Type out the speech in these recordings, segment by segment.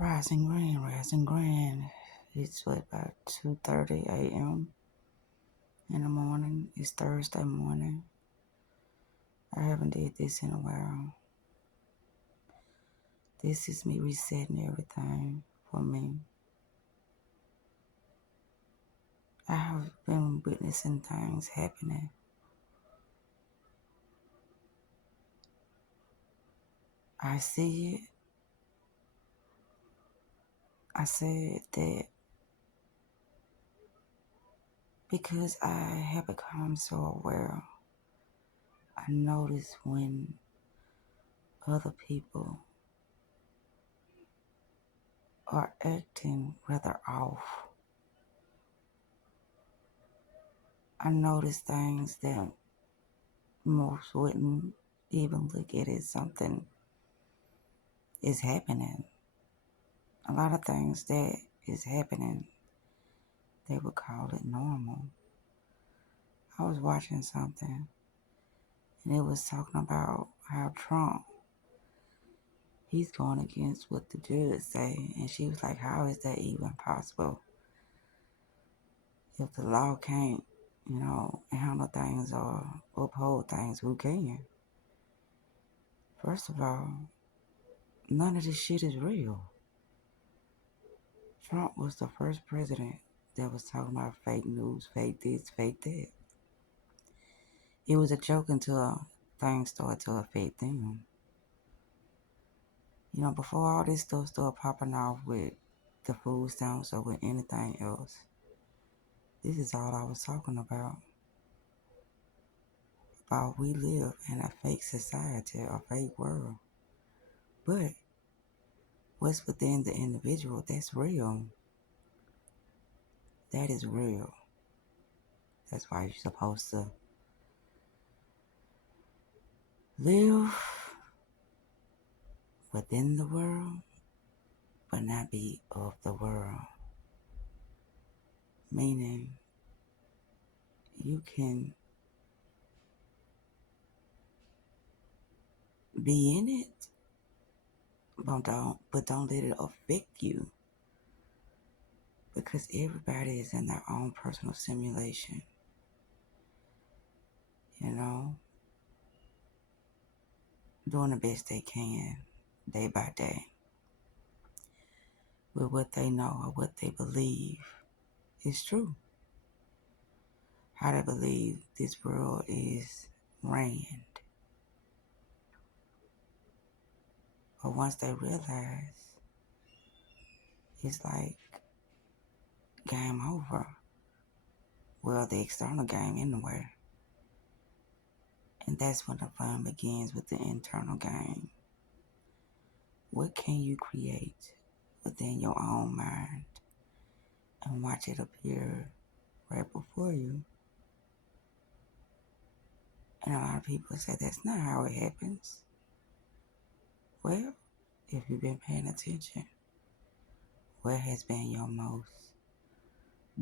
Rising grand. It's what, about 2:30 a.m. in the morning. It's Thursday morning. I haven't did this in a while. This is me resetting everything for me. I have been witnessing things happening. I see it. I said that because I have become so aware, I notice when other people are acting rather off. I notice things that most wouldn't even look at it. Something is happening. A lot of things that is happening, they would call it normal. I was watching something and it was talking about how Trump, he's going against what the judge say, and she was like, how is that even possible? If the law can't, handle things or uphold things, who can? First of all, none of this shit is real. Trump was the first president that was talking about fake news, fake this, fake that. It was a joke until things started to affect them. Before all this stuff started popping off with the food stamps or with anything else, this is all I was talking about. About we live in a fake society, a fake world. But what's within the individual, that's real. That is real. That's why you're supposed to live within the world, but not be of the world. Meaning, you can be in it, but don't let it affect you. Because everybody is in their own personal simulation. Doing the best they can, day by day, with what they know or what they believe is true. How they believe this world is ran. But once they realize, it's like game over. Well, the external game anyway. And that's when the fun begins, with the internal game. What can you create within your own mind and watch it appear right before you? And a lot of people say that's not how it happens. Well, if you've been paying attention, what has been your most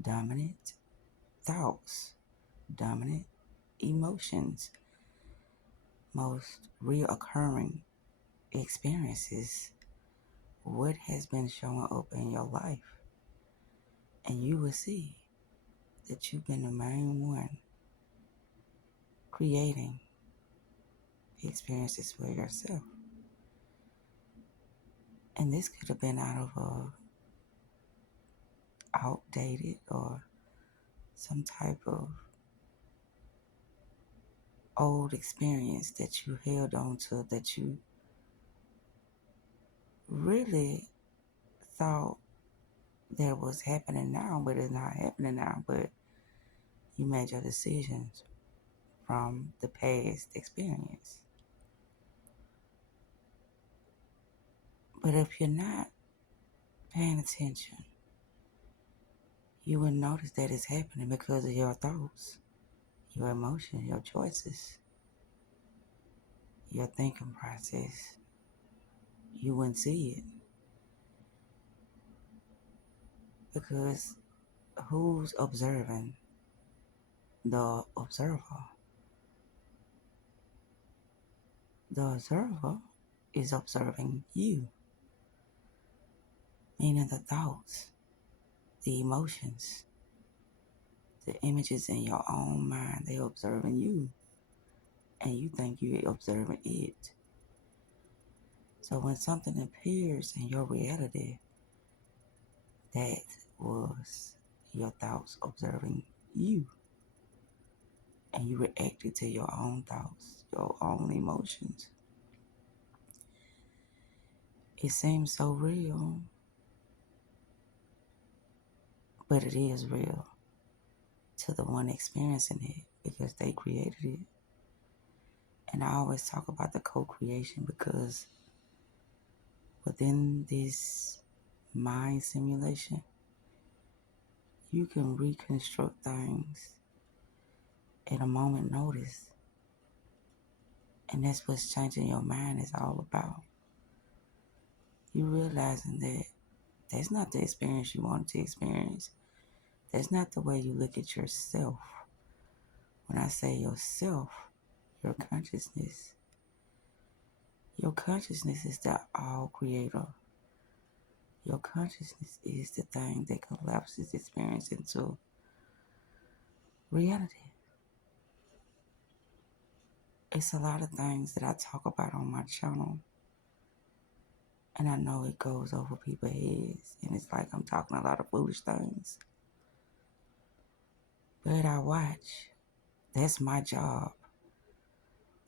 dominant thoughts, dominant emotions, most reoccurring experiences? What has been showing up in your life? And you will see that you've been the main one creating experiences for yourself. And this could have been out of a outdated or some type of old experience that you held on to, that you really thought that was happening now, but it's not happening now. But you made your decisions from the past experience. But if you're not paying attention, you will notice that it's happening because of your thoughts, your emotions, your choices, your thinking process. You wouldn't see it. Because who's observing? The observer. The observer is observing you. meaning the thoughts, the emotions, the images in your own mind. They're observing you, and you think you're observing it. So when something appears in your reality, that was your thoughts observing you. And you reacted to your own thoughts, your own emotions. It seems so real, but it is real to the one experiencing it because they created it. And I always talk about the co-creation because within this mind simulation, you can reconstruct things at a moment notice. And that's what's changing your mind is all about. You realizing that that's not the experience you wanted to experience. That's not the way you look at yourself. When I say yourself, your consciousness is the all creator. Your consciousness is the thing that collapses experience into reality. It's a lot of things that I talk about on my channel. And I know it goes over people's heads. And it's like I'm talking a lot of foolish things. But I watch. That's my job.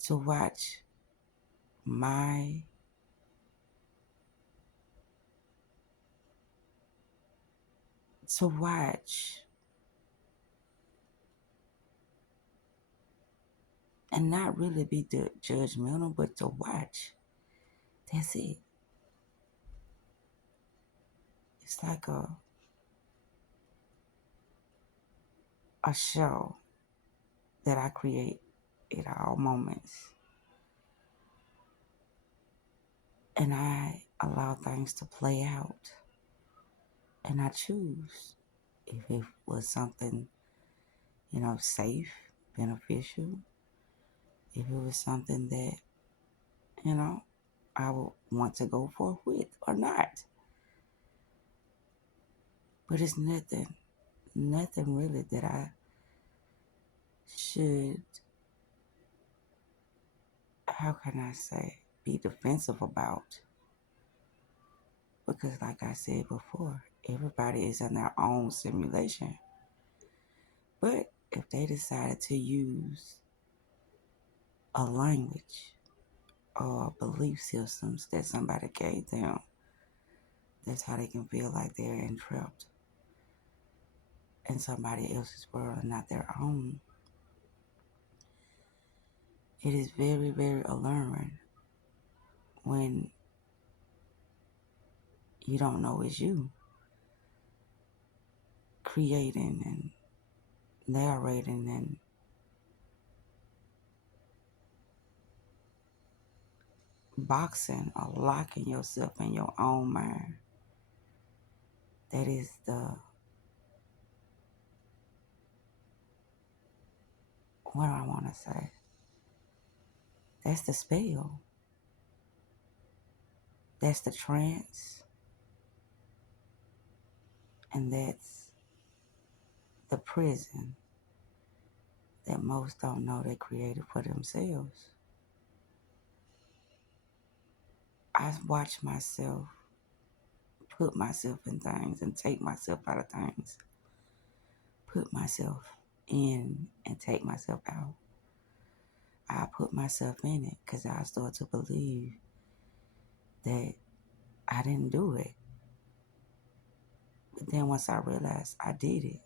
To watch and not really be judgmental, but to watch. That's it. It's like a show that I create at all moments. And I allow things to play out. And I choose if it was something, safe, beneficial. If it was something that, I would want to go forth with or not. But it's nothing really that I should, how can I say, be defensive about. Because like I said before, everybody is in their own simulation. But if they decided to use a language or belief systems that somebody gave them, that's how they can feel like they're entrapped in somebody else's world and not their own. It is very, very alluring when you don't know it's you creating and narrating and boxing or locking yourself in your own mind. That is what do I want to say? That's the spell. That's the trance. And that's the prison that most don't know they created for themselves. I watch myself put myself in things and take myself out of things. Put myself in and take myself out. I put myself in it because I start to believe that I didn't do it. But then once I realized I did it,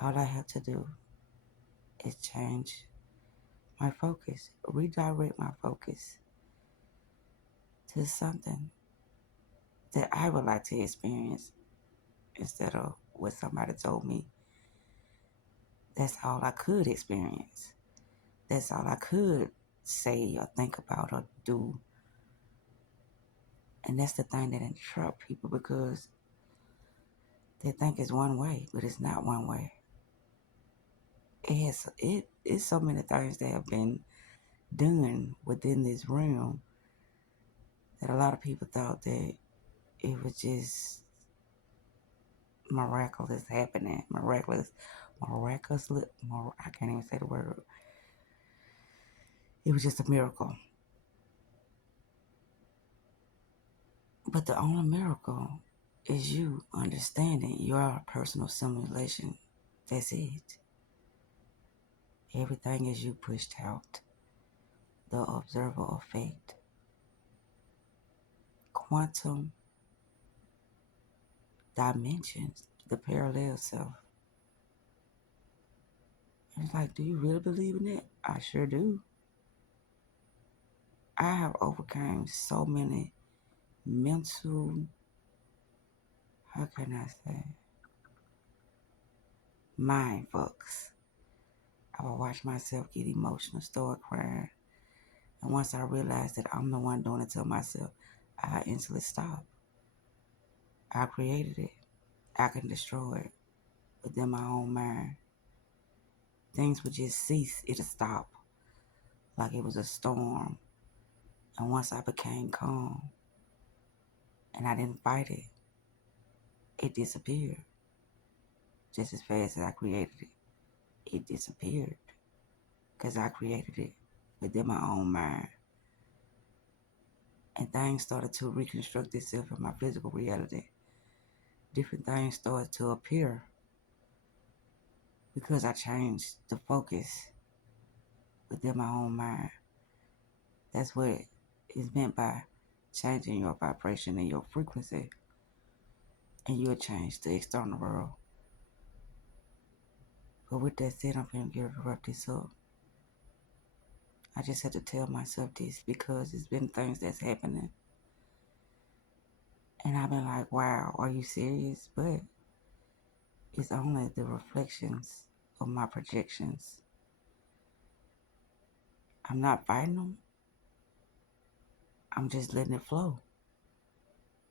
all I have to do is change my focus, redirect my focus to something that I would like to experience instead of what somebody told me. That's all I could experience. That's all I could say or think about or do. And that's the thing that entraps people because they think it's one way, but it's not one way. It's so many things that have been done within this realm that a lot of people thought that it was just miraculous happening. I can't even say the word. It was just a miracle. But the only miracle is you understanding your personal simulation. That's it. Everything is you pushed out. The observer effect. Quantum dimensions. The parallel self. It's like, do you really believe in it? I sure do. I have overcome so many mental, how can I say, mind fucks. I would watch myself get emotional, start crying. And once I realized that I'm the one doing it to myself, I instantly stop. I created it. I can destroy it within my own mind. Things would just cease. It'll stop. Like it was a storm. And once I became calm and I didn't fight it, it disappeared. Just as fast as I created it, it disappeared. Because I created it within my own mind. And things started to reconstruct itself in my physical reality. Different things started to appear because I changed the focus within my own mind. That's what is meant by changing your vibration and your frequency, and you'll change the external world. But with that said, I'm going to get ready to wrap this up. I just had to tell myself this because it's been things that's happening. And I've been like, wow, are you serious? But it's only the reflections of my projections. I'm not fighting them. I'm just letting it flow.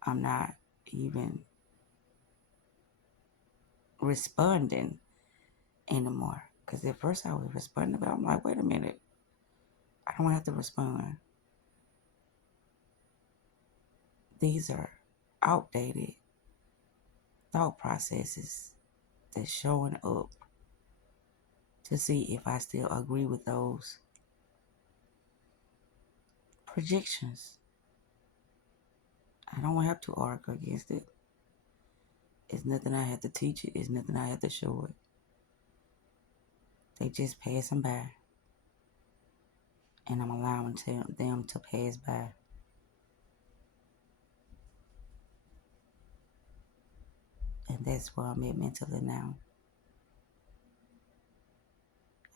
I'm not even responding anymore. Because at first I was responding, but I'm like, wait a minute. I don't have to respond. These are outdated thought processes that's showing up to see if I still agree with those projections. I don't have to argue against it. It's nothing I have to teach it. It's nothing I have to show it. They just passing by. And I'm allowing them to pass by. And that's where I'm at mentally now.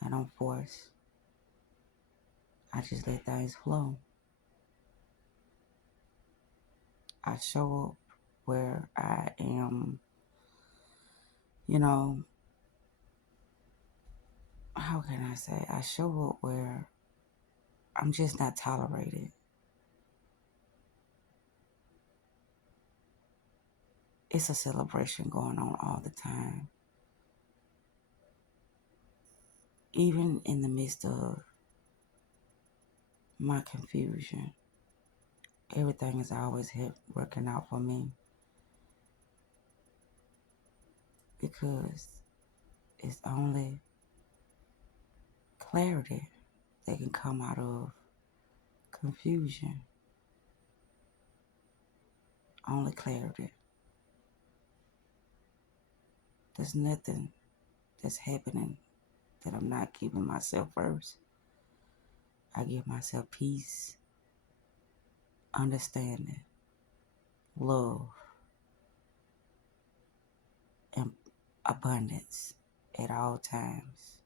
I don't force. I just let things flow. I show up where I am, how can I say? I show up where I'm just not tolerated. It's a celebration going on all the time. Even in the midst of my confusion, everything is always working out for me. Because it's only clarity that can come out of confusion. Only clarity. There's nothing that's happening that I'm not giving myself first. I give myself peace, understanding, love, and abundance at all times.